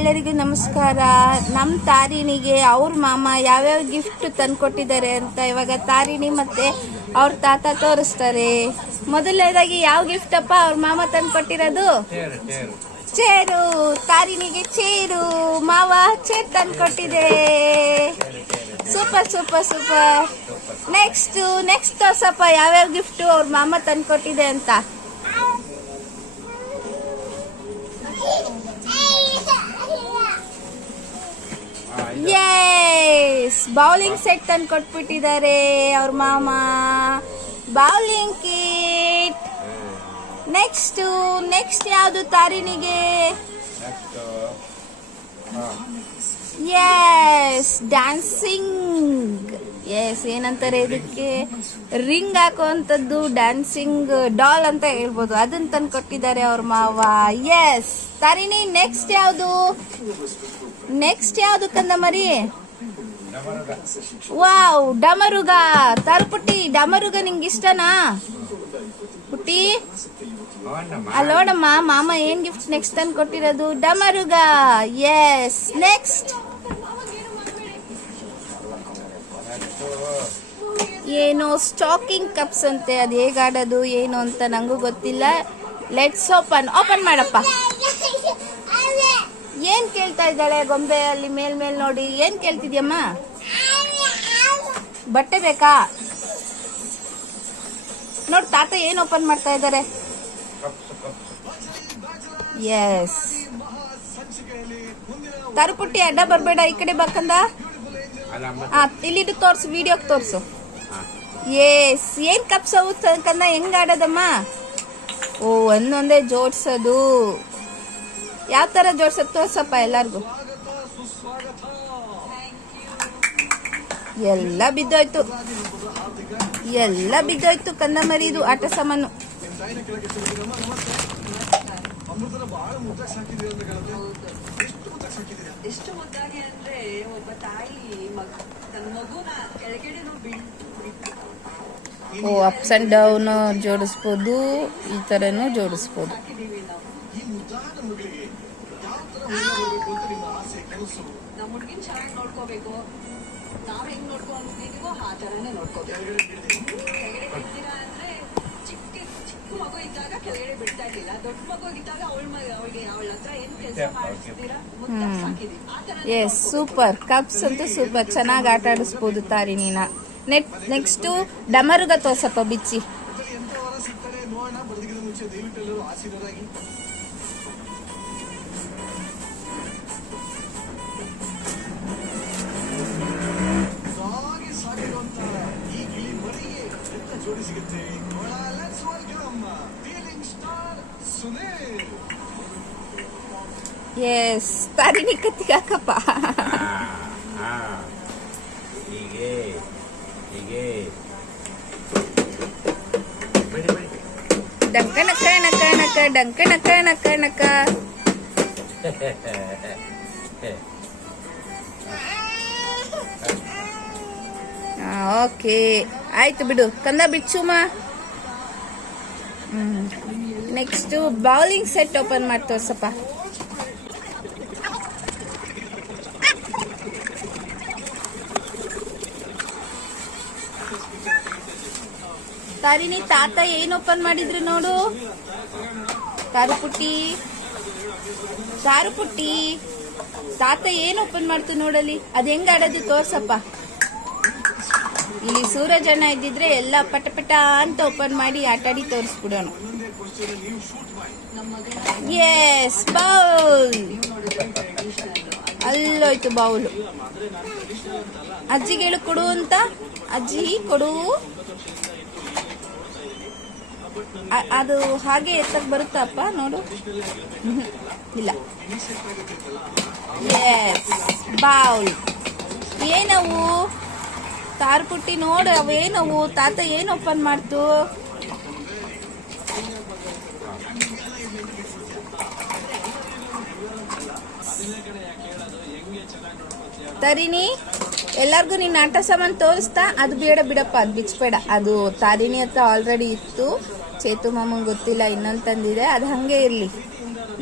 ಎಲ್ಲರಿಗೂ ನಮಸ್ಕಾರ. ನಮ್ಮ ತಾರಿಣಿಗೆ ಅವ್ರ ಮಾಮ ಯಾವ್ಯಾವ ಗಿಫ್ಟ್ ತಂದ್ಕೊಟ್ಟಿದ್ದಾರೆ ಅಂತ ಇವಾಗ ತಾರಿಣಿ ಮತ್ತೆ ಅವ್ರ ತಾತ ತೋರಿಸ್ತಾರೆ. ಮೊದಲನೇದಾಗಿ ಯಾವ ಗಿಫ್ಟ್ ಅಪ್ಪ ಅವ್ರ ಮಾಮ ತಂದ್ಕೊಟ್ಟಿರೋದು? ಚೇರು. ತಾರಿಣಿಗೆ ಚೇರು. ಮಾವ chair ತಂದ್ಕೊಟ್ಟಿದೆ. Super super super. Next next ತೋರ್ಸಪ್ಪ ಯಾವ್ಯಾವ ಗಿಫ್ಟ್ ಅವ್ರ ಮಾಮ ತಂದ್ಕೊಟ್ಟಿದೆ ಅಂತ? ಎಸ್ ಬೌಲಿಂಗ್ ಸೆಟ್ ತಂದು ಕೊಟ್ಬಿಟ್ಟಿದ್ದಾರೆ ಅವ್ರ ಮಾಮ. ಬೌಲಿಂಗ್ ಕಿಟ್ ನೆಕ್ಸ್ಟ್ ನೆಕ್ಸ್ಟ್ ಯಾವುದು ತಾರಿಣಿಗೆ? ಎಸ್ ಡ್ಯಾನ್ಸಿಂಗ್ ಎಸ್ ಏನಂತಾರೆ ಇದಕ್ಕೆ? ರಿಂಗ್ ಹಾಕುವಂಥದ್ದು ಡ್ಯಾನ್ಸಿಂಗ್ ಡಾಲ್ ಅಂತ ಹೇಳ್ಬೋದು. ಅದನ್ನ ತಂದು ಕೊಟ್ಟಿದ್ದಾರೆ ಅವ್ರ ಮಾವ. ಎಸ್ ತಾರಿಣಿ ನೆಕ್ಸ್ಟ್ ಯಾವುದು? ನೆಕ್ಸ್ಟ್ ಯಾವುದು ಕಂದ ಮರಿ ವಾವ್ ಡಮರುಗ. ತರ್ಪುಟ್ಟಿ, ಡಮರುಗ ನಿಂಗೆ ಇಷ್ಟನಾ ಪುಟ್ಟಿ ಅಲ್ಲೋಡಮ್ಮ ಮಾಮ ಏನ್ ಗಿಫ್ಟ್ ನೆಕ್ಸ್ಟ್ ತಂದು ಕೊಟ್ಟಿರೋದು? ಡಮರುಗ. ಎಸ್ ನೆಕ್ಸ್ಟ್ ಏನೋ ಸ್ಟಾಕಿಂಗ್ ಕಪ್ಸ್ ಅಂತೆ, ಅದು ಹೇಗಾಡೋದು ಏನು ಅಂತ ನಂಗೂ ಗೊತ್ತಿಲ್ಲ. ಲೆಟ್ಸ್ ಓಪನ್ ಓಪನ್ ಮಾಡಪ್ಪ. ಏನ್ ಕೇಳ್ತಾ ಇದ್ದಾಳೆ ಗೊಂಬೆ ಅಲ್ಲಿ ಮೇಲ್ ಮೇಲ್ ನೋಡಿ? ಏನ್ ಕೇಳ್ತಿದ್ಯಮ್ಮ? ಬಟ್ಟೆ ಬೇಕಾ? ನೋಡ್ ತಾತ ಏನ್ ಓಪನ್ ಮಾಡ್ತಾ ಇದ್ದಾರೆ? ಎಸ್ ತರುಪುಟ್ಟಿ ಅಡ್ಡ ಬರ್ಬೇಡ ಈ ಕಡೆ ಬಕ್ಕಂದ ಇಲ್ಲಿ ಇಲ್ಲಿಟ್ಟು ತೋರ್ಸು ವಿಡಿಯೋಕ್ ತೋರ್ಸು. ಎಸ್ ಏನ್ ಕಪ್ಸವು ಕಂದ ಹೆಂಗ್ ಆಡೋದಮ್ಮ? ಓ ಒಂದೊಂದೇ ಜೋಡ್ಸೋದು. ಯಾವ ತರ ಜೋಡ್ಸೋದು ತೋರ್ಸಪ್ಪ ಎಲ್ಲಾರ್ಗು. ಎಲ್ಲ ಬಿದ್ದೋಯ್ತು. ಎಲ್ಲ ಬಿದ್ದೋಯ್ತು ಕಂದ ಮರಿದು ಆಟ ಸಾಮಾನು. ಎಷ್ಟು ಮುದ್ದಾಗಿ ಅಂದ್ರೆ ಒಬ್ಬ ತಾಯಿ ಮಗ ತನ್ನ ಮಗುನ ಕೆಳಗಡೆನೂ ಓ ಅಪ್ಸ್ ಅಂಡ್ ಡೌನ್ ಜೋಡಿಸ್ಬೋದು ಈ ತರನು ಜೋಡಿಸ್ಬೋದು. ಎಸ್ ಸೂಪರ್ ಕಪ್ಸ್ ಅಂತೂ ಸೂಪರ್ ಚೆನ್ನಾಗಿ ಆಟ ಆಡಿಸ್ಬೋದು ತಾರಿಣಿನ ನೆಟ್ ನೆಕ್ಸ್ಟು ಡಮರುಗ ತೋರ್ಸಪ್ಪ, ಬಿಚ್ಚಿ. ಸಿಗ್ತಾರೆ ನೋಡೋಣ ಮುಂಚೆ ದಯವಿಟ್ಟು ಎಲ್ಲರೂ ಎಸ್ ತಾರಿಣಿ ಕತ್ತಿಗೆ ಹಾಕಪ್ಪ ಹಾ ಹೀಗೆ ಹೀಗೆ ಬಿಡಿ ಬಿಡಿ ಡಂಕ ನಕ ನಕ ನಕ ಡಂಕ ನಕ ನಕ ನಕ ಓಕೆ ಆಯ್ತು ಬಿಡು ಕಂದ ಬಿಚ್ಚುಮ ನೆಕ್ಸ್ಟ್ ಬೌಲಿಂಗ್ ಸೆಟ್ ಓಪನ್ ಮಾಡಿ ತೋರ್ಸಪ್ಪ ತಾರಿಣಿ ತಾತ ಏನ್ ಓಪನ್ ಮಾಡಿದ್ರು ನೋಡು? ತಾರುಪುಟ್ಟಿ ತಾರುಪುಟ್ಟಿ ತಾತ ಏನ್ ಓಪನ್ ಮಾಡ್ತು ನೋಡಲಿ ಅದ್ ಹೆಂಗ್ ಆಡೋದು ತೋರ್ಸಪ್ಪ. ಇಲ್ಲಿ ಸೂರಜಣ್ಣ ಇದ್ದಿದ್ರೆ ಎಲ್ಲ ಪಟ ಪಟ ಅಂತ ಓಪನ್ ಮಾಡಿ ಆಟಾಡಿ ತೋರಿಸ್ಬಿಡೋಣ ಎಸ್ ಬೌಲ್ ಅಲ್ಲೋಯ್ತು ಬೌಲು ಅಜ್ಜಿಗೆ ಹೇಳು ಕೊಡು ಅಂತ. ಅಜ್ಜಿ ಕೊಡು. ಅದು ಹಾಗೆ ಎತ್ತಕ್ ಬರುತ್ತಪ್ಪ ನೋಡು. ಇಲ್ಲ. S bowl ಏನವು? ತಾರ್ಪುಟ್ಟಿ ನೋಡು ಅವೇನವು ತಾತ ಏನು ಓಪನ್ ಮಾಡ್ತು? ತರಿಣಿ, ಎಲ್ಲರಿಗೂ ನಿನ್ನ ಆಟ ಸಾಮಾನು ತೋರಿಸ್ತಾ, ಅದು ಬೇಡ ಬಿಡಪ್ಪ, ಅದು ಬಿಚ್ಚಬೇಡ ಅದು ತಾರಿಣಿ ಹತ್ರ ಆಲ್ರೆಡಿ ಇತ್ತು. ಚೇತು ಮಾಮಂಗೆ ಗೊತ್ತಿಲ್ಲ, ಇನ್ನೊಂದು ತಂದಿದೆ. ಅದು ಹಂಗೆ ಇರಲಿ.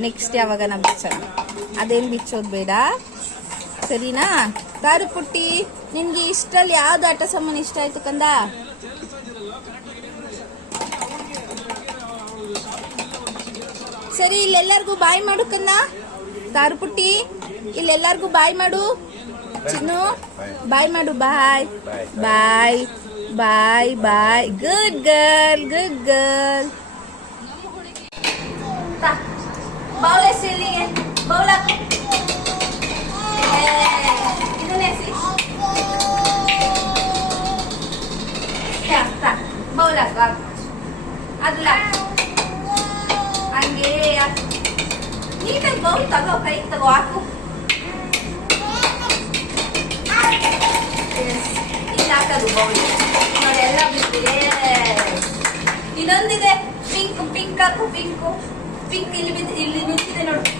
ನೆಕ್ಸ್ಟ್ ಯಾವಾಗ ನಾ ಬಿಚ್ಚೋಣ? ಅದೇನು ಬಿಚ್ಚೋದು ಬೇಡ. ಸರಿನಾ? ಕಾರು ಪುಟ್ಟಿ, ನಿನ್ಗೆ ಇಷ್ಟರಲ್ಲಿ ಯಾವ್ದು ಆಟ ಸಾಮಾನು ಇಷ್ಟ ಆಯ್ತು ಕಂದ? ಸರಿ, ಇಲ್ಲೆಲ್ಲರಿಗೂ ಬಾಯ್ ಮಾಡು ಕಂದ. ತಾರು ಪುಟ್ಟಿ. ಇಲ್ಲೆಲ್ಲರಿಗೂ ಬಾಯ್ ಮಾಡು. ಚಿನ್ನು, ಬಾಯ್ ಮಾಡು, bye. Bye bye bye. Good girl good girl bowl AC ಇಲ್ಲಿಗೆ. ಬೌಲ್ ಹಾಕು. ಇದನ್ನ ಎಸಿ. ಬೌಲ್ ಹಾಕು ಹಾಕು. ಅಲ್ಲ ಹಂಗೆ, ಹಾಕು. ನೀಟಾಗಿ ಬೌಲ್ ತಗೋ, ಕೈ ತಗೋ, ಹಾಕು. ಇನ್ನೊಂದಿದೆ. ಪಿಂಕ್ ಪಿಂಕ್ ಹಾಕು ಪಿಂಕು. ಪಿಂಕ್ ಇಲ್ಲಿ ಬಿದ್ದು, ಇಲ್ಲಿ ನಿಂತಿದೆ ನೋಡಿ.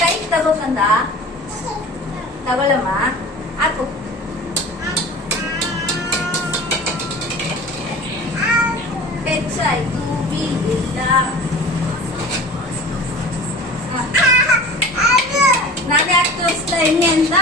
ಕೈ ತಗೋಕಂದ ತಗೊಳಮ್ಮ. ಹಾಕು. ಹೆಚ್ಚಾಯ್ತು ಇಲ್ಲ ನಾನು ಯಾಕೆ ತೋರಿಸ್ತಾ ಅಂತ!